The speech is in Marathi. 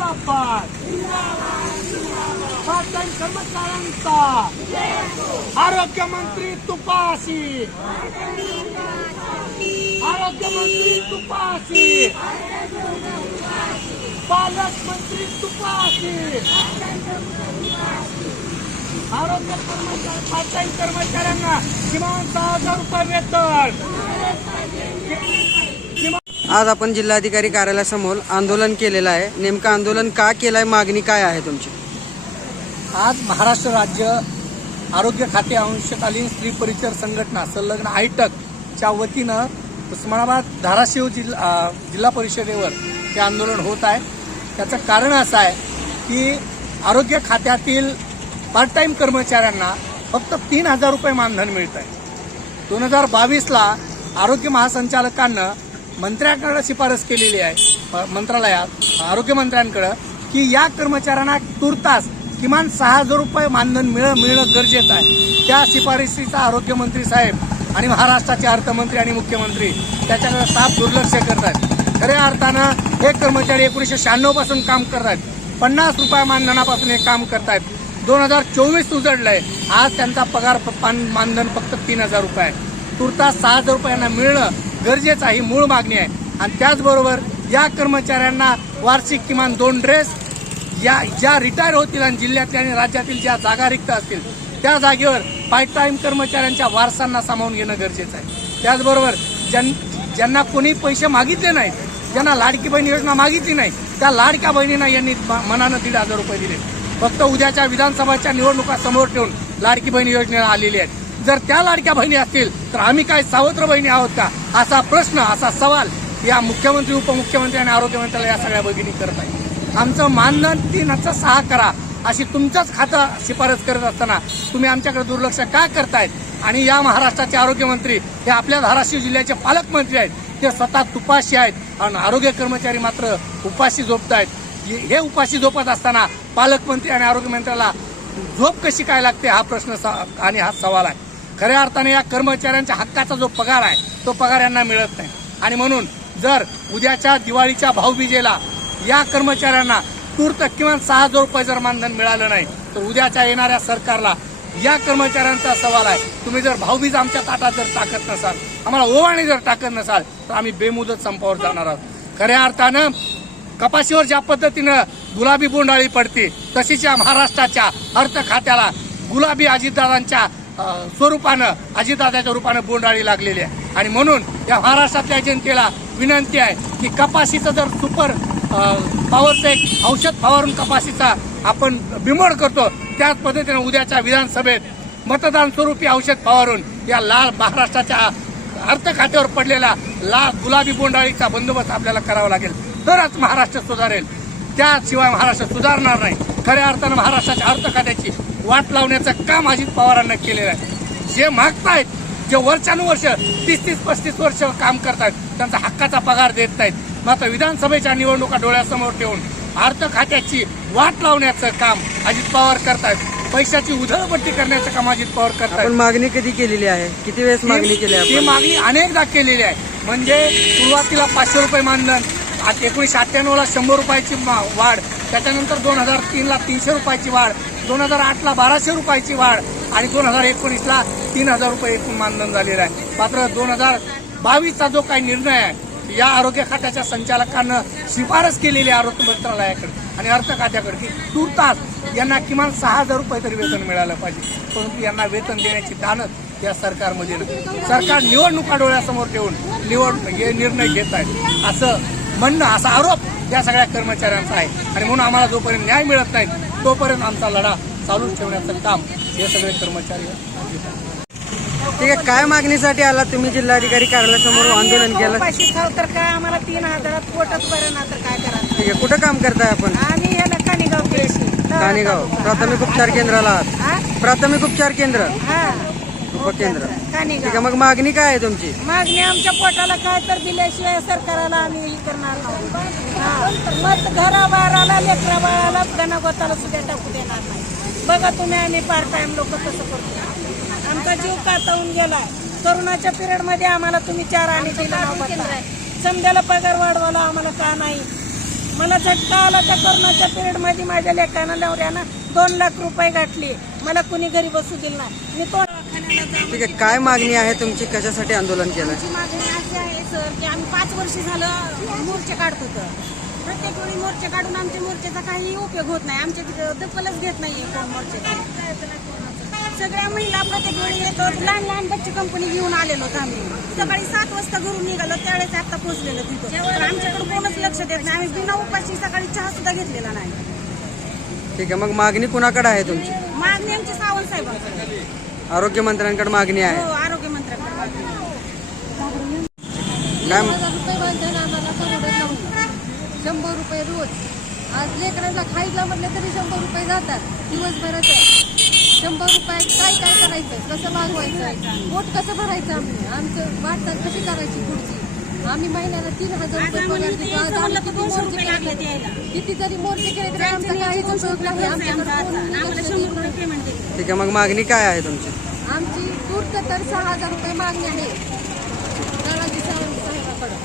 जिंदाबाद पार्ट-टाइम कर्मचाऱ्यांचा आरोग्यमंत्री तुपाशी आरोग्यमंत्री तुपाशी पालकमंत्री तुपाशी आरोग्य कर्मचारी पार्ट-टाइम कर्मचाऱ्यांना किमान 6,000 रुपये वेतन। आज आपण जिल्हाधिकारी कार्यालयासमोर आंदोलन केलेलं आहे। नेमकं आंदोलन का केलंय, मागणी काय आहे तुमची? आज महाराष्ट्र राज्य आरोग्य खाते अंशकालीन स्त्री परिचर संघटना संलग्न आयटकच्या वतीनं उस्मानाबाद धाराशिव जिल्हा परिषदेवर हे आंदोलन होत आहे। त्याचं कारण असं आहे की आरोग्य खात्यातील पार्ट टाइम कर्मचाऱ्यांना फक्त 3,000 रुपये मानधन मिळत आहे। 2022ला आरोग्य महासंचालकांना मंत्र्यांकडे शिफारस केलेली आहे मंत्रालयात आरोग्य मंत्र्यांकडे की या कर्मचाऱ्यांना तुर्तास किमान 6,000 रुपये मानधन मिळणं गरजेचं आहे। त्या शिफारसीचा आरोग्यमंत्री साहेब आणि महाराष्ट्राचे अर्थमंत्री आणि मुख्यमंत्री त्याच्याकडे साफ दुर्लक्ष करत आहेत। खऱ्या अर्थानं हे कर्मचारी 1996 पासून काम करत आहेत, 50 रुपये मानधनापासून हे काम करतायत। 2024 उजडलंय, आज त्यांचा पगार मानधन फक्त 3,000 रुपये आहे। तुर्तास 6,000 रुपयांना मिळणं गरजेचं आहे, ही मूळ मागणी आहे। आणि त्याचबरोबर या कर्मचाऱ्यांना वार्षिक किमान 2 ड्रेस ज्या रिटायर होतील आणि जिल्ह्यातल्या आणि राज्यातील ज्या जागा रिक्त असतील त्या जागेवर पार्ट टाइम कर्मचाऱ्यांच्या वारसांना सामावून घेणं गरजेचं आहे। त्याचबरोबर ज्यांना कोणी पैसे मागितले नाहीत, ज्यांना लाडकी बहीण योजना मागितली नाही, त्या लाडक्या बहिणींना यांनी मनानं 1,500 रुपये दिले। फक्त उद्याच्या विधानसभाच्या निवडणुका समोर ठेवून लाडकी बहीण योजनेला आलेली आहेत। जर त्या लाडक्या बहिणी असतील तर आम्ही काय सावत्र बहिणी आहोत का, असा प्रश्न असा सवाल या मुख्यमंत्री उपमुख्यमंत्री आणि आरोग्यमंत्र्याला या सगळ्या भगिनी करत आहे। आमचं मानधन 3,600 करा अशी तुमचंच खातं शिफारस करत असताना तुम्ही आमच्याकडे दुर्लक्ष का करतायत? आणि या महाराष्ट्राचे आरोग्यमंत्री हे आपल्या धाराशिव जिल्ह्याचे पालकमंत्री आहेत, ते स्वतः तुपाशी आहेत आणि आरोग्य कर्मचारी मात्र उपाशी झोपतायत। हे उपाशी झोपत असताना पालकमंत्री आणि आरोग्यमंत्र्याला झोप कशी काय लागते हा प्रश्न आणि हा सवाल आहे। खऱ्या अर्थाने या कर्मचाऱ्यांच्या हक्काचा जो पगार आहे तो पगार यांना मिळत नाही। आणि म्हणून जर उद्याच्या दिवाळीच्या भाऊबीजेला या कर्मचाऱ्यांना तूर्त किमान 6,000 रुपये जर मानधन मिळालं नाही तर उद्याच्या येणाऱ्या सरकारला या कर्मचाऱ्यांचा सवाल आहे, तुम्ही जर भाऊबीज आमच्या ताटात जर टाकत नसाल, आम्हाला ओवाळणी जर टाकत नसाल तर आम्ही बेमुदत संपावर जाणार आहोत। खऱ्या अर्थानं कपाशीवर ज्या पद्धतीनं गुलाबी बोंडाळी पडते तशीच या महाराष्ट्राच्या अर्थ खात्याला गुलाबी अजितदादांच्या स्वरूपानं अजितदादाच्या रूपानं बोंडाळी लागलेली आहे। आणि म्हणून या महाराष्ट्रातल्या जनतेला विनंती आहे की कपाशीचं जर सुपर पॉवरचं एक औषध फवारून कपाशीचा आपण बिमोड करतो, त्याच पद्धतीनं उद्याच्या विधानसभेत मतदान स्वरूपी औषध फवारून या लाल महाराष्ट्राच्या अर्थ खात्यावर पडलेला लाल गुलाबी बोंडाळीचा बंदोबस्त आपल्याला करावा लागेल, तरच महाराष्ट्र सुधारेल। त्याशिवाय महाराष्ट्र सुधारणार नाही। खऱ्या अर्थानं महाराष्ट्राच्या अर्थ खात्याची वाट लावण्याचं काम अजित पवारांना केलेलं आहे। जे मागतायत, जे वर्षानुवर्ष 30-35 वर्ष काम करतायत, त्यांचा हक्काचा पगार देत नाहीत, मात्र विधानसभेच्या निवडणुका डोळ्यासमोर ठेवून अर्थ खात्याची वाट लावण्याचं काम अजित पवार करतायत। पैशाची उधळपट्टी करण्याचं काम अजित पवार करतायत। पण मागणी कधी केलेली आहे, किती वेळेस मागणी केली आहे? ही मागणी अनेकदा केलेली आहे। म्हणजे सुरुवातीला 500 रुपये मानधन, 1998ला 100 रुपयाची वाढ, त्याच्यानंतर 2003ला 300 रुपयाची वाढ, 2008ला 1,200 रुपयाची वाढ आणि 2019ला 3,000 रुपये एकूण मानधन झालेलं आहे। मात्र 2022चा जो काही निर्णय आहे या आरोग्य खात्याच्या संचालकांना शिफारस केलेली आरोग्य मंत्रालयाकडे आणि अर्थ खात्याकडे की तुर्तास यांना किमान 6,000 रुपये तरी वेतन मिळालं पाहिजे, परंतु यांना वेतन देण्याची दानत या सरकारमध्ये नाही। सरकार निवडणुका डोळ्यासमोर ठेवून हे निर्णय घेत आहे असं म्हणणं, असा आरोप या सगळ्या कर्मचाऱ्यांचा आहे। आणि म्हणून आम्हाला जोपर्यंत न्याय मिळत नाही तोपर्यंत आमचा लढा चालूच ठेवण्याचं काम हे सगळे कर्मचारी आहेत। ठीक आहे, काय मागणीसाठी आला तुम्ही जिल्हाधिकारी कार्यालयासमोर आंदोलन केलं? तर काय आम्हाला 3,000 पोटच बरं ना, तर काय करायचं? ठीक आहे, कुठं काम करताय आपण? आम्ही ह्याला कानिगाव कानिगाव प्राथमिक उपचार केंद्राला आहात? प्राथमिक उपचार केंद्र, उपकेंद्र, ठीक आहे। मग मागणी काय आहे तुमची? मागणी आमच्या पोटाला काय तर दिल्याशिवाय सरकारला आम्ही हे करणार नाही। मग घराबाहेराला लेकरा बाळाला गणागोताला सुद्धा टाकू देणार नाही। बघा तुम्ही, आम्ही पार्ट टाइम लोक तसं करतो, आमचा जीव कातावून गेलाय। कोरोनाच्या पिरियड मध्ये आम्हाला तुम्ही 4 आणि दिला, समजायला पगार वाढवायला आम्हाला का नाही? मला झटका आला त्या कोरोनाच्या पिरियड मध्ये माझ्या लेकानं नवऱ्यानं 2 लाख रुपये गाठले. मला कुणी घरी बसू दिलं नाही. मी तो दवाखान्याला जाऊन ठीक आहे, काय मागणी आहे तुमची? कशासाठी आंदोलन केलं? आमची मागणी अशी आहे सर की आम्ही 5 वर्ष झालं मोर्चे काढत होतो. प्रत्येक वेळी मोर्चे काढून आमच्या मोर्चाचा काही उपयोग होत नाही. आमच्या तिथं दखलच घेत नाहीये कोण मोर्चाची. सगळ्या महिला प्रत्येक वेळी येतो. लहान लहान बच्ची कंपनी घेऊन आलेलो होतो आम्ही. सकाळी 7 वाजता घरून निघालो त्यावेळेस आता पोहोचलेलो तिथं. पण आमच्याकडे कोणच लक्ष देत नाही. आम्ही बिना उपाशी सकाळी चहा सुद्धा घेतलेला नाही. ठीक आहे, मग मागणी कुणाकडे आहे तुमची? मागणी आमची सावंत साहेबांकडे. आरोग्य मंत्र्यांकडे मागणी आहे. हो, आरोग्य मंत्र्यांकडे मागणी आहे. काय 1000 रुपये बांधून आम्हाला परवडत नव्हतं. 100 रुपये रोज. आज लेकरांना खायला म्हटलं तरी 100 रुपये जातात दिवसभराचं. 100 रुपयात काय काय करायचं, कसं मागवायचं, पोट कसं भरायचं, आमचं वाटचाल कशी करायची पुढची. आम्ही महिन्याला 3000 रुपये पगार देतो. आज आम्ही किती मोर्चे केले, किती जरी मोर्चे केले तरी आमचा काहीच उपयोग नाही. ठीक आहे, मग मागणी काय आहे तुमची? आमची दूर तर 6000 रुपये मागणी आहे. दादाजी साहेबांकडं.